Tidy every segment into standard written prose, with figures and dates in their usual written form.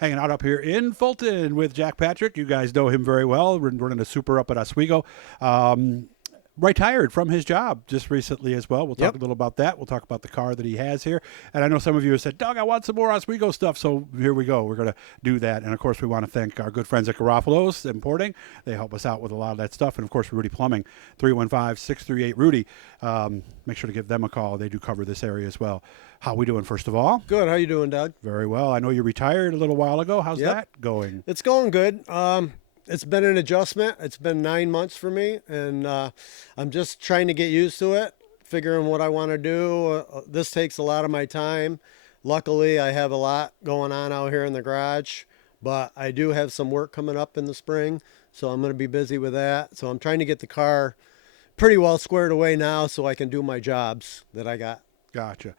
Hanging out up here in Fulton with Jack Patrick. You guys know him very well. We're running a super up at Oswego. Retired from his job just recently as well. We'll talk a little about that. We'll talk about the car that he has here. And I know some of you have said, Doug, I want some more Oswego stuff. So here we go. We're going to do that. And, of course, we want to thank our good friends at Garofalo's Importing. They help us out with a lot of that stuff. And, of course, Rudy Plumbing, 315-638-RUDY. Make sure to give them a call. They do cover this area as well. How we doing, first of all? Good. How you doing, Doug? Very well. I know you retired a little while ago. How's that going? It's going good. It's been an adjustment. It's been 9 months for me, and I'm just trying to get used to it, figuring what I want to do. This takes a lot of my time. Luckily, I have a lot going on out here in the garage, but I do have some work coming up in the spring, so I'm going to be busy with that. So I'm trying to get the car pretty well squared away now so I can do my jobs that I got. Gotcha.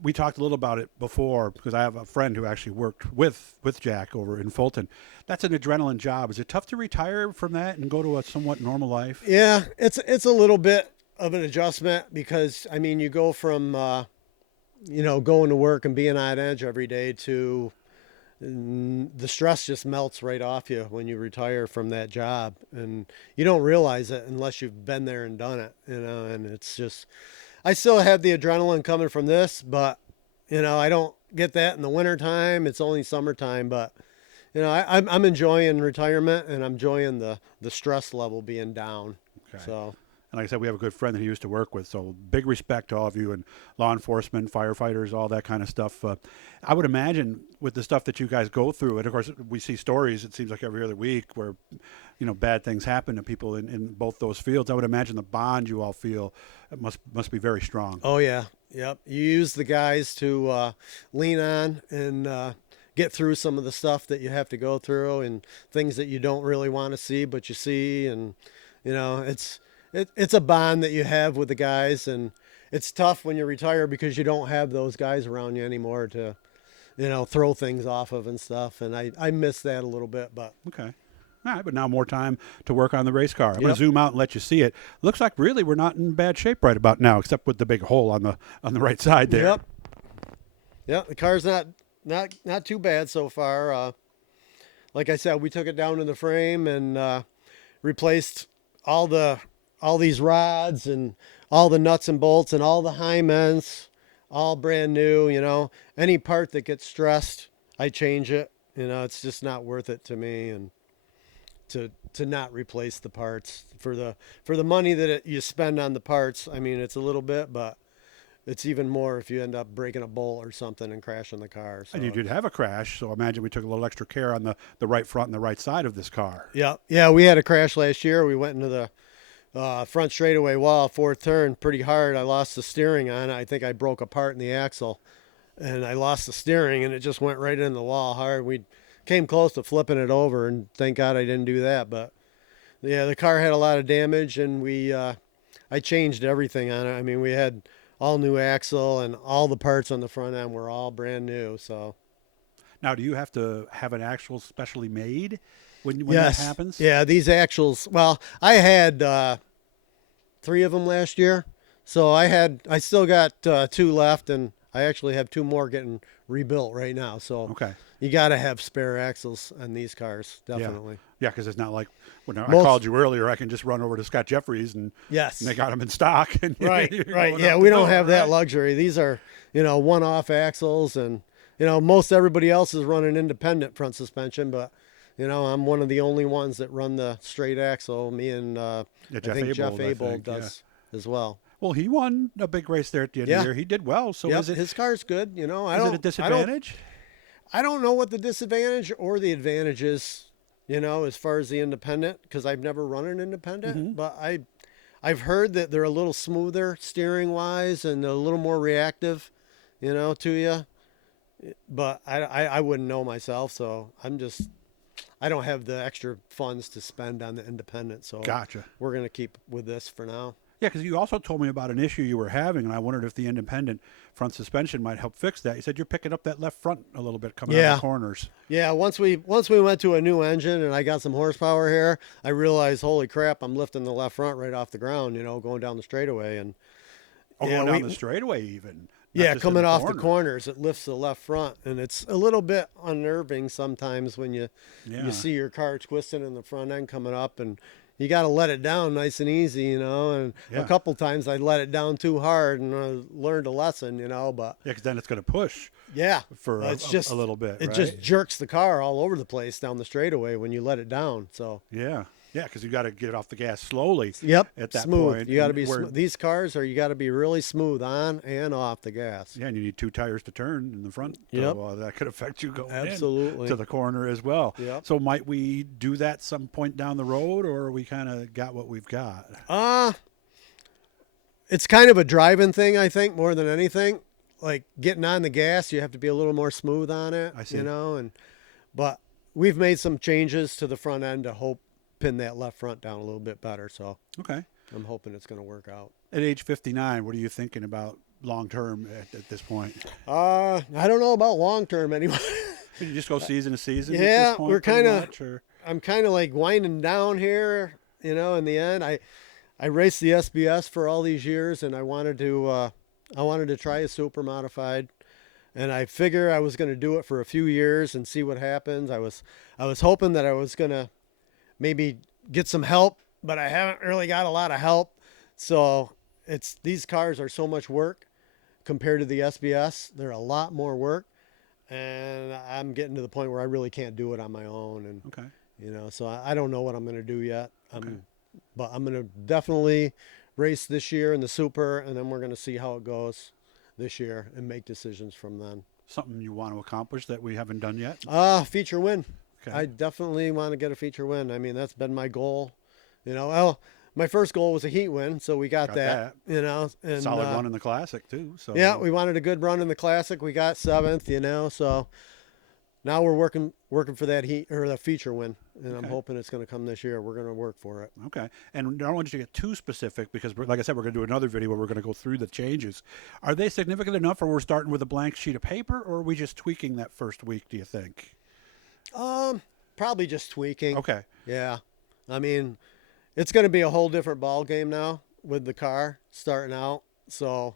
We talked a little about it before because I have a friend who actually worked with Jack over in Fulton. That's an adrenaline job. Is it tough to retire from that and go to a somewhat normal life? Yeah, it's a little bit of an adjustment because, I mean, you go from, going to work and being on edge every day to the stress just melts right off you when you retire from that job. And you don't realize it unless you've been there and done it, and it's just... I still have the adrenaline coming from this, but, I don't get that in the wintertime. It's only summertime, but, I'm enjoying retirement, and I'm enjoying the stress level being down. Okay. So, and like I said, we have a good friend that he used to work with, so big respect to all of you and law enforcement, firefighters, all that kind of stuff. I would imagine with the stuff that you guys go through, and of course we see stories, it seems like every other week, where, bad things happen to people in both those fields. I would imagine the bond you all feel must be very strong. Oh, yeah. Yep. You use the guys to lean on and get through some of the stuff that you have to go through and things that you don't really want to see, but you see. And, it's a bond that you have with the guys. And it's tough when you retire because you don't have those guys around you anymore to, throw things off of and stuff. And I miss that a little bit. But okay. All right, but now more time to work on the race car. I'm going to zoom out and let you see it. Looks like really we're not in bad shape right about now, except with the big hole on the right side there. Yep. The car's not too bad so far. Like I said, we took it down to the frame and replaced all these rods and all the nuts and bolts and all the hymens, all brand new. Any part that gets stressed, I change it. It's just not worth it to me, and to not replace the parts for the money that you spend on the parts. I mean, it's a little bit, but it's even more if you end up breaking a bolt or something and crashing the car. So. And you did have a crash, so imagine we took a little extra care on the right front and the right side of this car. Yeah, we had a crash last year. We went into the front straightaway wall, fourth turn, pretty hard. I lost the steering on it. I think I broke a part in the axle, and I lost the steering, and it just went right in the wall hard. We came close to flipping it over, and thank God I didn't do that. But yeah, the car had a lot of damage, and I changed everything on it. I mean, we had all new axle, and all the parts on the front end were all brand new. So now, do you have to have an axle specially made when yes. that happens? Yeah, these axles. Well, I had 3 of them last year, so I still got 2 left, and I actually have 2 more getting rebuilt right now. So okay. You got to have spare axles on these cars, definitely. Yeah, because it's not like when I called you earlier, I can just run over to Scott Jeffries and they got them in stock. And right. Yeah, we don't have that luxury. These are, one-off axles, and, most everybody else is running independent front suspension, but, I'm one of the only ones that run the straight axle. Me and I think Jeff Abel does as well. Well, he won a big race there at the end of the year. He did well. So his car's good. Is it a disadvantage? I don't know what the disadvantage or the advantage is, as far as the independent, because I've never run an independent. But I've heard that they're a little smoother steering wise and a little more reactive, to you. But I wouldn't know myself, so I don't have the extra funds to spend on the independent. So gotcha. We're gonna keep with this for now. Yeah, because you also told me about an issue you were having, and I wondered if the independent front suspension might help fix that. You said you're picking up that left front a little bit coming out of the corners. Yeah, once we went to a new engine and I got some horsepower here, I realized, holy crap, I'm lifting the left front right off the ground, going down the straightaway. And going down the straightaway even. Yeah, just in coming off the corner. corners, it lifts the left front, and it's a little bit unnerving sometimes when you Yeah. see your car twisting in the front end coming up, and you got to let it down nice and easy, you know. And Yeah. a couple times I let it down too hard, and I learned a lesson, you know. But Yeah, because then it's going to push yeah, for it's just a little bit. It right? just jerks the car all over the place down the straightaway when you let it down. So Yeah. Yeah, because you got to get it off the gas slowly. yep, At that smooth. point, You got to and be where- these cars are you got to be really smooth on and off the gas. Yeah, and you need 2 tires to turn in the front. Yep. So that could affect you going Absolutely. to the corner as well. Yep. So might we do that some point down the road, or we kind of got what we've got? It's kind of a driving thing, I think, more than anything. Like getting on the gas, you have to be a little more smooth on it. I see. You know, but we've made some changes to the front end to hope pin that left front down a little bit better. So Okay. I'm hoping it's going to work out. At age 59, what are you thinking about long term at this point? I don't know about long term anyway. Did you just go season to season? at Yeah, this point, we're pretty kinda- much, or- I'm kind of like winding down here, you know. In the end, I raced the SBS for all these years, and I wanted to try a super modified, and I figure I was going to do it for a few years and see what happens. I was hoping that I was going to maybe get some help, but I haven't really got a lot of help. So these cars are so much work compared to the SBS. They're a lot more work, and I'm getting to the point where I really can't do it on my own. And Okay. you know, so I don't know what I'm going to do yet. Okay. But I'm going to definitely race this year in the super, and then we're going to see how it goes this year and make decisions from then. Something you want to accomplish that we haven't done yet? Feature win. Okay. I definitely want to get a feature win. I mean, that's been my goal. You know, well, my first goal was a heat win, so we got that. You know, and Solid one in the Classic too. So yeah, we wanted a good run in the Classic. We got 7th. You know, so now we're working for that heat or the feature win, and I'm Okay. hoping it's going to come this year. We're going to work for it. Okay. And I don't want you to get too specific because, like I said, we're going to do another video where we're going to go through the changes. Are they significant enough, or we're starting with a blank sheet of paper, or are we just tweaking that first week, do you think? Probably just tweaking. Okay. Yeah. I mean, it's going to be a whole different ball game now with the car starting out. So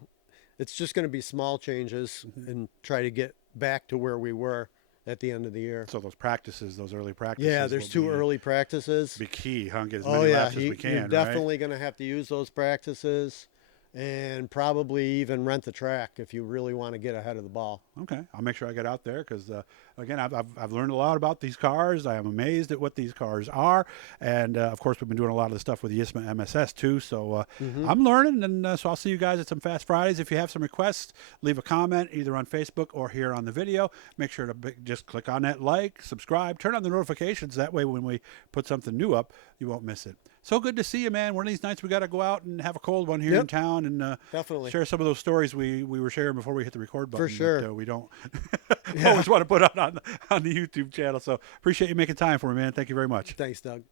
it's just going to be small changes and try to get back to where we were at the end of the year. So those practices, those early practices. Yeah, there's will 2 be- early practices. Be key, huh? Get as Oh many yeah, laps as we can, you're right? definitely going to have to use those practices and probably even rent the track if you really want to get ahead of the ball. Okay, I'll make sure I get out there because, again, I've learned a lot about these cars. I am amazed at what these cars are, and of course, we've been doing a lot of the stuff with the ISMA MSS too. So I'm learning, and so I'll see you guys at some Fast Fridays. If you have some requests, leave a comment either on Facebook or here on the video. Make sure to just click on that like, subscribe, turn on the notifications. That way, when we put something new up, you won't miss it. So good to see you, man. One of these nights we got to go out and have a cold one here in town and Definitely. share some of those stories we were sharing before we hit the record button. For sure. That, we don't always want to put out on the YouTube channel. So appreciate you making time for me, man. Thank you very much. Thanks, Doug.